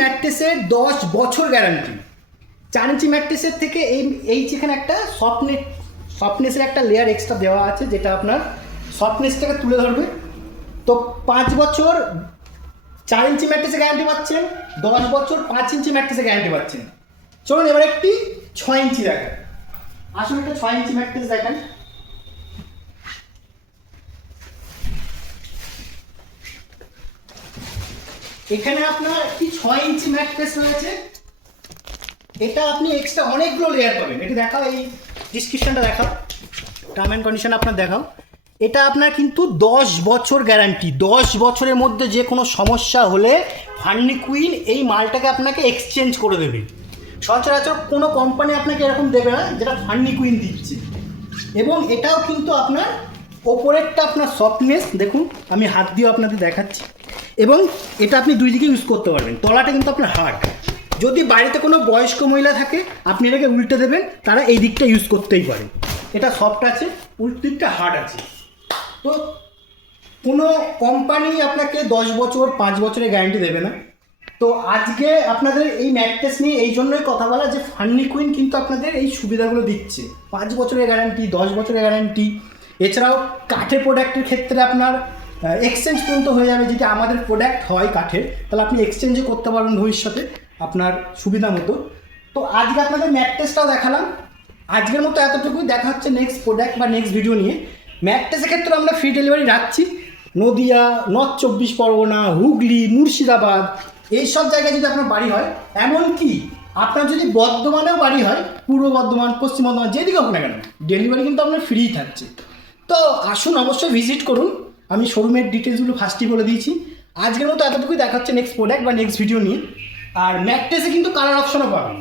ম্যাট্রেসের 10 বছর গ্যারান্টি। 4 ইঞ্চি ম্যাট্রেসের থেকে এই যেখানে একটা সফটনেসের একটা লেয়ার এক্সট্রা দেওয়া আছে, যেটা আপনার সফটনেসটাকে তুলে ধরবে। তো 5 বছর 4 ইঞ্চি ম্যাট্রেসে গ্যারান্টি পাচ্ছেন, 10 বছর 5 ইঞ্চি ম্যাট্রেসে গ্যারান্টি পাচ্ছেন। চলুন এবার একটি 6 ইঞ্চি দেখান। আসুন একটা 6 ইঞ্চি ম্যাট্রেস দেখান। এখানে আপনার একটি 6 ইঞ্চি ম্যাট্রেস রয়েছে। এটা আপনি এক্সট্রা অনেকগুলো লেয়ার পাবেন। এটা দেখাও, এই ডিসক্রিপশনটা দেখাও, টার্ম অ্যান্ড কন্ডিশন আপনার দেখাও। এটা আপনার কিন্তু 10 বছর গ্যারান্টি। 10 বছরের মধ্যে যে কোনো সমস্যা হলে ফার্নিকুইন এই মালটাকে আপনাকে এক্সচেঞ্জ করে দেবে। সচরাচর কোনো কোম্পানি আপনাকে এরকম দেবে না যেটা ফার্নিকুইন দিচ্ছে। এবং এটাও কিন্তু আপনার ওপরেরটা আপনার সফটনেস দেখুন, আমি হাত দিয়ে আপনাদের দেখাচ্ছি। এবং এটা আপনি দুই দিকে ইউজ করতে পারবেন। তলাটা কিন্তু আপনার হার্ড। যদি বাড়িতে কোনো বয়স্ক মহিলা থাকে আপনি এটাকে উল্টে দেবেন, তারা এই দিকটা ইউজ করতেই পারে। এটা সফট আছে, উল্টো দিকটা হার্ড আছে। তো কোনো কোম্পানি আপনাকে 10 বছর 5 বছরের গ্যারান্টি দেবে না। তো আজকে আপনাদের এই ম্যাট্রেস নিয়ে এই জন্যই কথা বলা যে ফার্নিকুইন কিন্তু আপনাদের এই সুবিধাগুলো দিচ্ছে। 5 বছরের গ্যারান্টি, 10 বছরের গ্যারান্টি। এছাড়াও কাঠের প্রোডাক্টের ক্ষেত্রে আপনার এক্সচেঞ্জ পর্যন্ত হয়ে যাবে। যদি আমাদের প্রোডাক্ট হয় কাঠের, তাহলে আপনি এক্সচেঞ্জও করতে পারবেন ভবিষ্যতে আপনার সুবিধা মতো। তো আজকে আপনাদের ম্যাট্রেসটাও দেখালাম। আজকের মতো এতটুকুই। দেখা হচ্ছে নেক্সট প্রোডাক্ট বা নেক্সট ভিডিও নিয়ে। ম্যাট্রেসের ক্ষেত্রে আমরা ফ্রি ডেলিভারি রাখছি। নদিয়া, নর্থ 24 পরগনা, হুগলি, মুর্শিদাবাদ, এইসব জায়গায় যদি আপনার বাড়ি হয়, এমনকি আপনার যদি বর্ধমানেও বাড়ি হয়, পূর্ব বর্ধমান, পশ্চিম বর্ধমান, যেদিকে হোক না কেন, ডেলিভারি কিন্তু আপনার ফ্রি থাকছে। তো আসুন, অবশ্যই ভিজিট করুন। আমি শোরুমের ডিটেলসগুলো ফার্স্টই বলে দিয়েছি। আজকের মতো এতটুকুই। দেখা হচ্ছে নেক্সট প্রোডাক্ট বা নেক্সট ভিডিও নিয়ে। আর ম্যাট্রেসে কিন্তু কালার অপশনও পাবেন।